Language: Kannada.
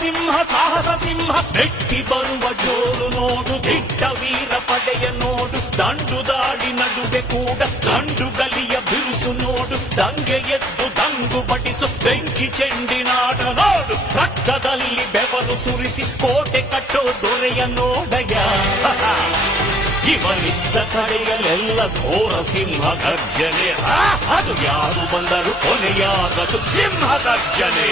ಸಿಂಹ, ಸಾಹಸ ಸಿಂಹ. ಬೆಟ್ಟಿ ಬರುವ ಜೋರು ನೋಡು ದಿಟ್ಟ ವೀರ ಪಡೆಯ ನೋಡು. ದಂಡು ದಾಳಿ ನಡುವೆ ಕೂಡ ದಂಡು ಗಲಿಯ ಬಿರುಸು ನೋಡು. ದಂಗೆ ಎದ್ದು ದಂಗು ಬಡಿಸು ಬೆಂಕಿ ಚೆಂಡಿನಾಡ ನೋಡು ರಕ್ತದಲ್ಲಿ ಬೆವರು ಸುರಿಸಿ, ಕೋಟೆ ಕಟ್ಟೋ ದೊರೆಯ ನೋಡಯ ಇವನಿದ್ದ ಕಡೆಯಲ್ಲೆಲ್ಲ ಘೋರ ಸಿಂಹ ಗರ್ಜನೆ. ಅದು ಯಾರು ಬಂದರು ಕೊನೆಯಾಗದು ಸಿಂಹ ಗರ್ಜನೆ.